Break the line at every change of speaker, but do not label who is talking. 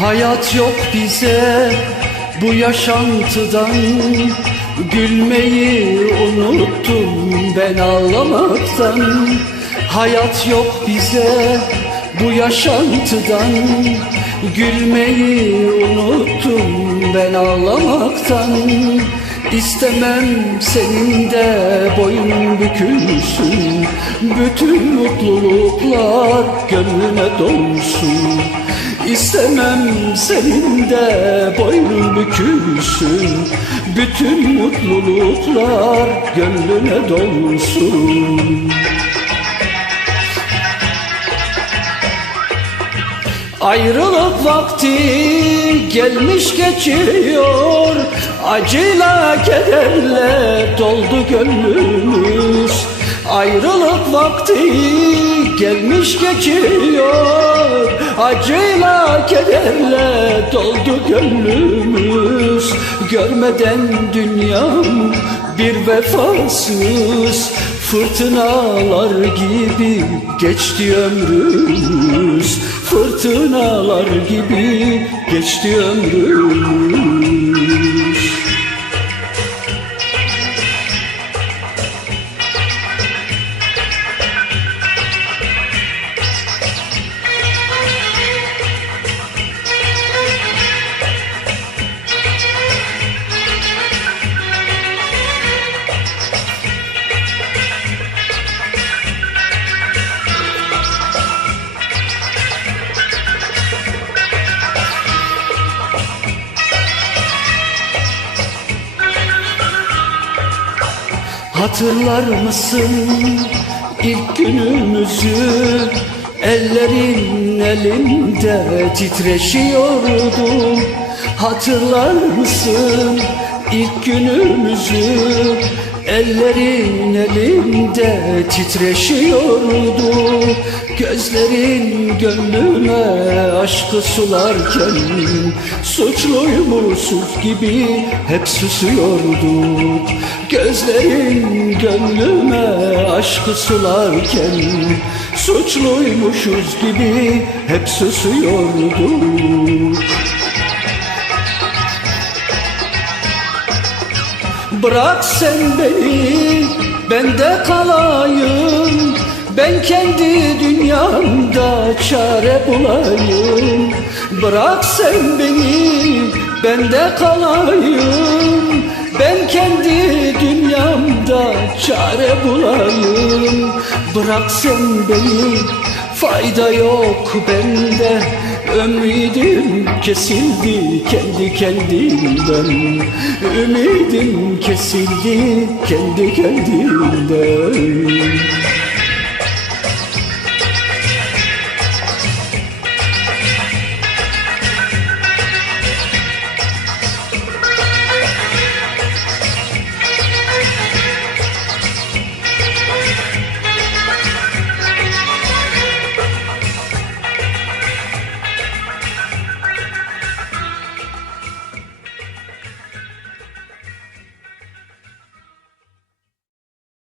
Hayat yok bize bu yaşantıdan. Gülmeyi unuttum ben ağlamaktan. Hayat yok bize bu yaşantıdan. Gülmeyi unuttum ben ağlamaktan. İstemem senin de boyun bükülsün. Bütün mutluluklar gönlüne dolsun İstemem senin de boynun bükülsün. Bütün mutluluklar gönlüne dolsun. Ayrılık vakti gelmiş geçiyor. Acıyla kederle doldu gönlümüz. Ayrılık vakti gelmiş geçiyor Acıyla kederle doldu gönlümüz. Görmeden dünyam bir vefasız. Fırtınalar gibi geçti ömrümüz. Fırtınalar gibi geçti ömrümüz Hatırlar mısın ilk günümüzü? Ellerin elinde titreşiyordu. Hatırlar mısın ilk günümüzü Ellerin elinde titreşiyordu. Gözlerin gönlüme aşkı sularken Suçluymuşuz gibi hep susuyorduk Gözlerin gönlüme aşkı sularken Suçluymuşuz gibi hep susuyorduk Bırak sen beni, ben de kalayım. Ben kendi dünyamda çare bulayım. Bırak sen beni, ben de kalayım. Ben kendi dünyamda çare bulayım. Bırak sen beni, fayda yok bende Ümidim kesildi kendi kendimden. Ümidim kesildi kendi kendimden